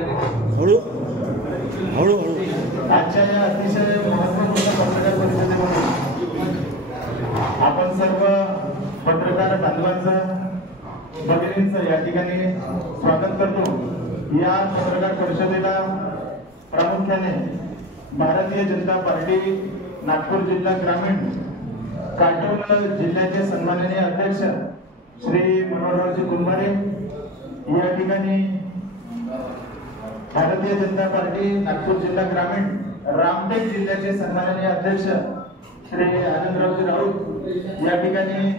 हळू हळू हळू आजच्या या अतिशय महत्त्वपूर्ण पत्रकार परिषदेमध्ये आपण सर्व पत्रकार बांधवांचं भगिनींचं या ठिकाणी स्वागत करतो। या पत्रकार परिषदेला प्रामुख्याने भारतीय जनता पार्टी नागपूर जिल्हा ग्रामीण काटोल जिल्ह्याचे सन्माननीय अध्यक्ष श्री मनोहररावजी कुंभारे, या ठिकाणी भारतीय जनता पार्टी नागपूर जिल्हा ग्रामीण रामटेक जिल्ह्याचे सन्माननीय अध्यक्ष श्री आनंदरावजी राऊत, या ठिकाणी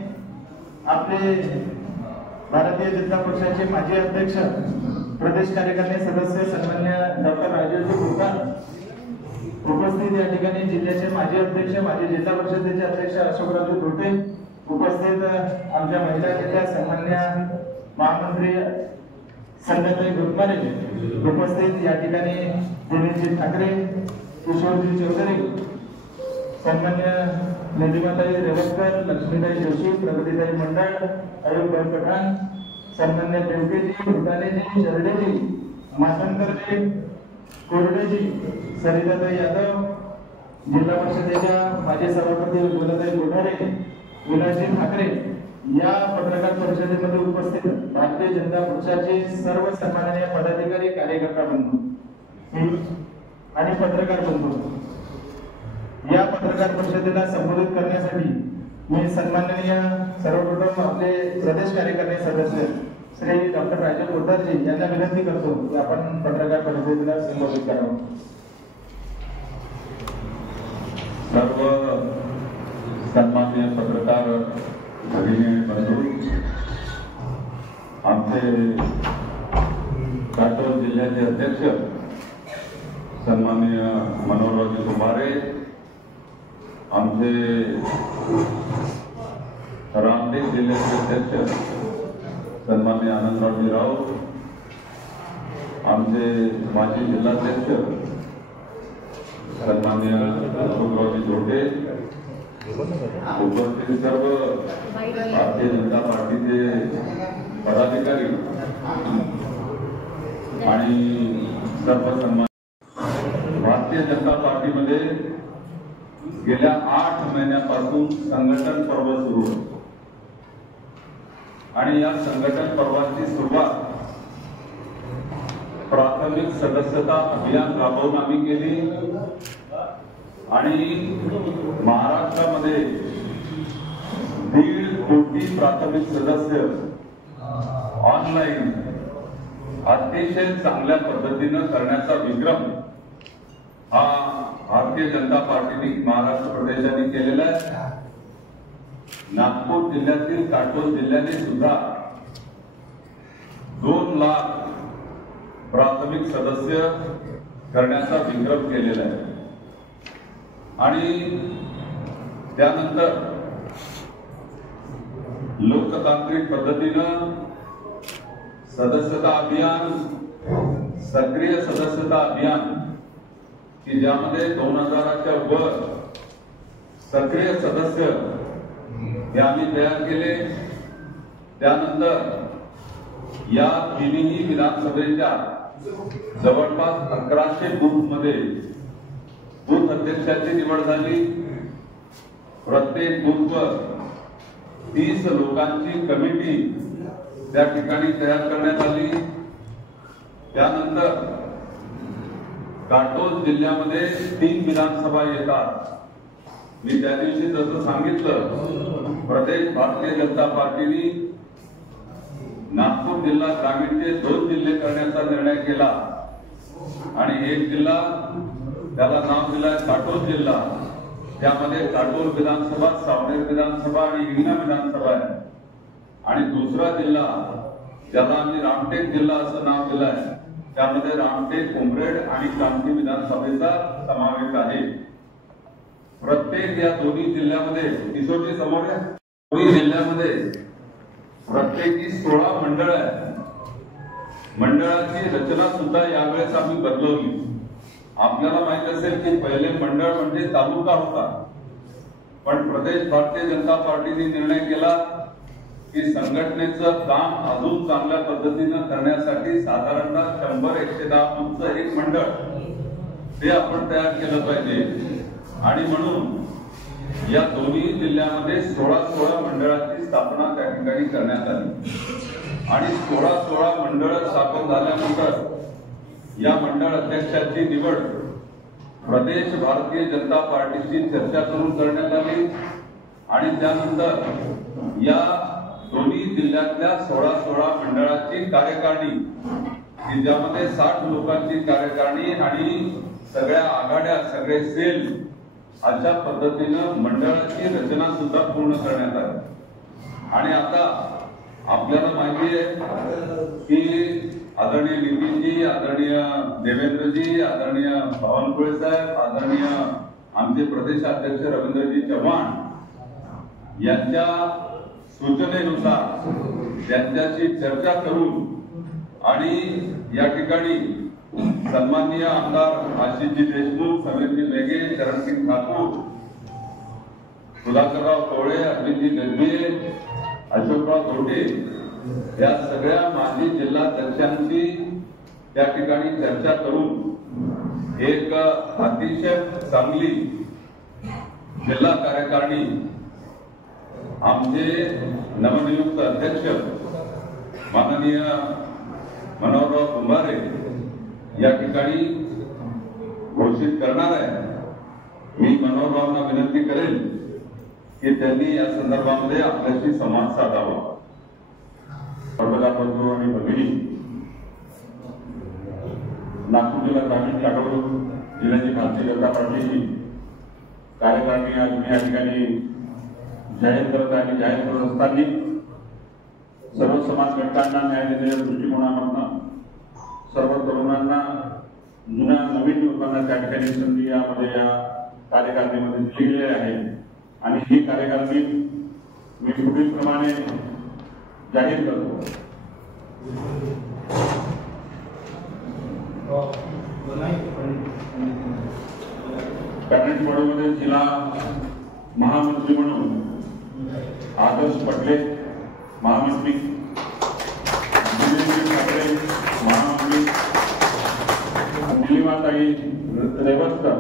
आपले भारतीय जनता पक्षाचे माजी अध्यक्ष प्रदेश कार्यकारिणी सदस्य सन्माननीय डॉक्टर राजेंद्र गुप्ता उपस्थित, या ठिकाणी जिल्ह्याचे माजी अध्यक्ष माजी जिल्हा परिषदेचे अध्यक्ष अशोकराव धोटे उपस्थित, आमच्या महिला नेत्या सन्माननीय महामंत्री संध्याताई गुरुमारे उपस्थित, या ठिकाणी दिनेशजी ठाकरे, किशोरजी चौधरी, सन्मान्य नंदिमाताई रेवतकर, लक्ष्मीताई जोशी, प्रगतीताई मंडळ, अयोगभाई पठाण, सन्मान्य देवकेजी, भुटानेजी, शरडेजी, मातंकरजी, कोरडेजी, सरिताताई यादव, जिल्हा परिषदेच्या माजी सभापती गोलाताई गोठारे, विलासजी ठाकरे, या पत्रकार परिषदेमध्ये उपस्थित भारतीय जनता पक्षाचे सर्व सन्माननीय पदाधिकारी, कार्यकर्ता बंधू आणि पत्रकार बंधू, या पत्रकार परिषदेला संबोधित करण्यासाठी मी सन्माननीय सर्वप्रथम आपले प्रदेश कार्यकारिणी सदस्य श्री डॉक्टर राजेंद्र गुप्ताजी यांना विनंती करतो की आपण पत्रकार परिषदेला संबोधित करावं। सर्व सन्माननीय पत्रकार भगिनी बंधू, आमचे काटोल जिल्ह्याचे अध्यक्ष सन्माननीय मनोहररावजी कुंभारे, आमचे रामटेक जिल्ह्याचे अध्यक्ष सन्माननीय आनंदरावजी राऊत, आमचे माजी जिल्हाध्यक्ष सन्माननीय अशोकरावजी धोटे, उपस्थित सर्व भारतीय जनता पार्टीचे पदाधिकारी आणि सर्व सन्मान। भारतीय जनता पार्टीमध्ये गेल्या 8 महिन्यापासून संघटन पर्व सुरू आहे आणि या संघटन पर्वाची सुरुवात प्राथमिक सदस्यता अभियान राबवून आम्ही केली आणि महाराष्ट्रामध्ये 1.5 कोटी प्राथमिक सदस्य ऑनलाईन अतिशय चांगल्या पद्धतीनं करण्याचा विक्रम हा भारतीय जनता पार्टीने महाराष्ट्र प्रदेशाने केलेला आहे। नागपूर जिल्ह्यातील काटोल जिल्ह्याने सुद्धा 2 लाख प्राथमिक सदस्य करण्याचा विक्रम केलेला आहे आणि त्यानंतर लोकतांत्रिक पद्धतीनं सदस्यता अभियान, सक्रिय सदस्यता अभियान की ज्यामध्ये 2000च्या वर सक्रिय सदस्य हे आम्ही तयार केले। त्यानंतर या तिन्ही विधानसभेच्या जवळपास 1100 बूथमध्ये बूथ अध्यक्षाची निवड झाली। प्रत्येक बूथवर 30 लोकांची कमिटी त्या ठिकाणी तयार करण्यात आली। त्यानंतर काटोल जिल्ह्यामध्ये 3 विधानसभा येतात। मी त्या दिवशी जसं सांगितलं, प्रदेश भारतीय जनता पार्टीने नागपूर जिल्हा ग्रामीणचे 2 जिल्हे करण्याचा निर्णय केला आणि एक जिल्हा त्याला नाव दिलं काटोल जिल्हा, त्यामध्ये काटोल विधानसभा, सावनेर विधानसभा आणि हिंगणा विधानसभा आहे आणि दुसरा जिल्हा ज्याला आम्ही रामटेक जिल्हा असं नाव दिलं आहे, त्यामध्ये रामटेक, उमरेड आणि कामठी विधानसभेचा समावेश आहे। प्रत्येक या दोन्ही जिल्ह्यामध्ये किशोरजी समोर आहे, दोन्ही जिल्ह्यामध्ये प्रत्येकी 16 मंडळ आहे। मंडळाची रचना सुद्धा यावेळेस आम्ही बदलवली। आपल्याला माहित असेल की पहिले मंडळ म्हणजे तालुका होता, पण प्रदेश भारतीय जनता पार्टीने निर्णय केला की संघटनेचं काम अजून चांगल्या पद्धतीनं करण्यासाठी साधारणतः 100-110 एक मंडळ ते आपण तयार केलं पाहिजे आणि म्हणून या दोन्ही जिल्ह्यामध्ये 16 मंडळाची स्थापना त्या ठिकाणी करण्यात आली आणि 16 मंडळ स्थापन झाल्यानंतर या मंडळ अध्यक्षाची निवड प्रदेश भारतीय जनता पार्टीची चर्चा करून करण्यात आली आणि त्यानंतर या दोन्ही जिल्ह्यातल्या 16 मंडळाची कार्यकारिणी की ज्यामध्ये 60 लोकांची कार्यकारिणी आणि सगळ्या आघाड्या सगळे सेल अशा पद्धतीनं मंडळाची रचना सुद्धा पूर्ण करण्यात आली आणि आता आपल्याला माहिती आहे की आदरणीय नितीनजी, आदरणीय देवेंद्रजी, आदरणीय बावनकुळे साहेब, आदरणीय आमचे प्रदेशाध्यक्ष रवींद्रजी चव्हाण यांच्या सूचनेनुसार त्यांच्याशी चर्चा करून आणि या ठिकाणी सन्माननीय आमदार आशिषजी देशमुख, समीरजी मेघे, चरणसिंग ठाकूर, सुधाकरराव कोळे, अरविंदजी गजभिये, अशोकराव धोटे या सगळ्या माजी जिल्हाध्यक्षांची त्या ठिकाणी चर्चा करून एक अतिशय चांगली जिल्हा कार्यकारिणी आमचे नवनियुक्त अध्यक्ष माननीय मनोहरराव कुंभारे या ठिकाणी घोषित करणार आहे। मी मनोहररावांना विनंती करेन की त्यांनी या संदर्भामध्ये आपल्याशी संवाद साधावा। बंधू आणि भगिनी, नागपूर जिल्हा ग्रामीण काटोल जिल्ह्याची भारतीय जनता पार्टीची कार्यकारिणी आज मी या ठिकाणी जाहीर करत आहे आणि जाहीर करत असताना सर्व समाज घटकांना न्याय देण्याच्या दृष्टिकोनामधून सर्व तरुणांना जुन्या नवीन युवकांना त्या ठिकाणी संधी यामध्ये या कार्यकारिणीमध्ये दिली आहे आणि ही कार्यकारिणी मी पुढील प्रमाणे जाहीर करतो। कॅबिनेट बॉडीमध्ये जिल्हा महामंत्री म्हणून आदर्श पटले महामंत्री, ठाकरे महामंत्री, निलिमाताई रेवतकर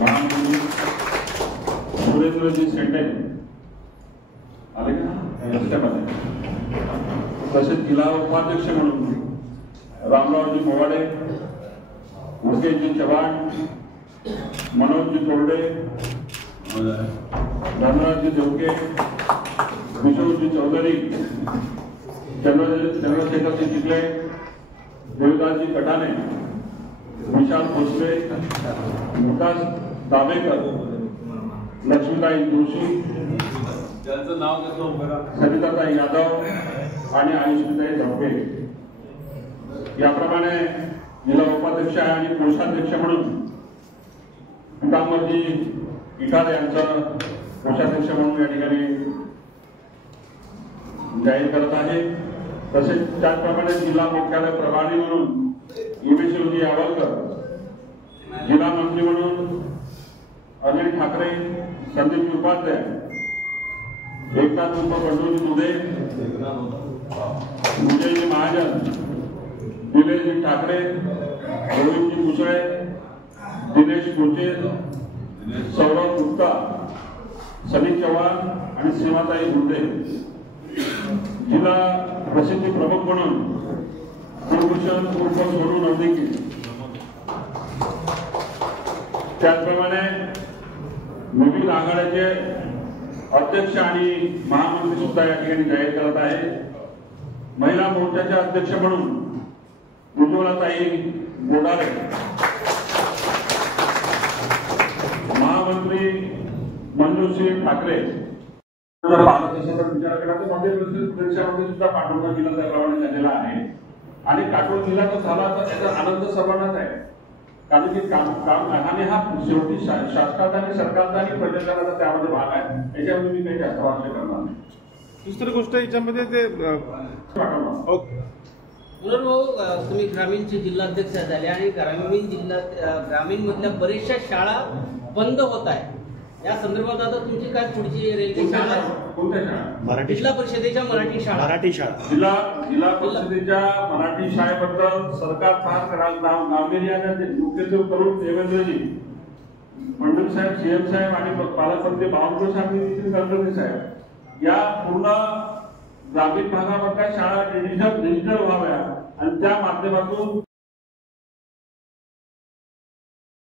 महामंत्री, सुरेंद्रजी शेंडे आले का तसेच जिल्हा उपाध्यक्ष म्हणून रामरावजी मोवाडे, मुकेशजी चव्हाण, मनोजजी तोरडे, धनराजजी देवके, किशोरजी चौधरी, चंद्रशेखरजी चिखले, देवदासजी कटाने, विशाल भोसले, विकास दावेकर, लक्ष्मीताई जोशी, त्यांचं नाव घेतो सरिताताई यादव आणि आयुष्यताई झपके याप्रमाणे जिल्हा उपाध्यक्ष आणि कोषाध्यक्ष म्हणून पितांबरजी इटार यांचा कोषाध्यक्ष म्हणून या ठिकाणी जाहीर करत आहे। तसेच त्याचप्रमाणे जिल्हा मुख्यालय प्रभारी म्हणून शिवजी यावलकर, जिल्हा मंत्री म्हणून अनिल ठाकरे, संदीप उपाध्याय, एकनाथ बंडूजी दुधे, विजयजी महाजन, दिनेशजी ठाकरे, रोहितजी मुसळे, दिनेश कोचे, सौरभ गुप्ता, सनी चव्हाण आणि सीमाताई गुंडे। जिल्हा प्रसिद्धी प्रमुख म्हणून कुलभूषण उर्फ सोनू नवदेकी। त्याचप्रमाणे विविध आघाड्याचे अध्यक्ष आणि महामंत्री सुद्धा या ठिकाणी जाहीर करत आहे। महिला मोर्चाचे अध्यक्ष म्हणून उज्ज्वलाताई गोडारे, महामंत्री मंजुश्री ठाकरे। विचार केला तर परीक्षामध्ये सुद्धा पाठवण्यात जिल्हा त्याप्रमाणे झालेला आहे आणि काटोल जिल्हा तर झाला तर त्याचा आनंद सर्वांनाच आहे, कारण की काम आणि हा शेवटी शासनाचा आणि सरकारचा आणि प्रशासनाचा त्यामध्ये भाग आहे। याच्यामध्ये मी काही जास्त भाष्य करणार नाही। दुसरी गोष्ट याच्यामध्ये ते तुम्ही ग्रामीणचे जिल्हाध्यक्ष झाले आणि ग्रामीण मधल्या बऱ्याचशा शाळा बंद होत आहे, या संदर्भात आता तुमची काय पुढची रेल्वे शाळा कोणत्या शाळा? मराठी जिल्हा परिषदेच्या मराठी शाळा मराठी शाळा जिल्हा परिषदेच्या मराठी शाळेबद्दल सरकार फार गांभीर्याने मुख्यत्वे करून देवेंद्रजी फडणवीस साहेब, सीएम साहेब आणि पालकमंत्री बावनकुळे साहेब, नितीन गडकरी साहेब या पूर्ण ग्रामीण भागामधल्या शाळा डिजिटल व्हाव्या आणि त्या माध्यमातून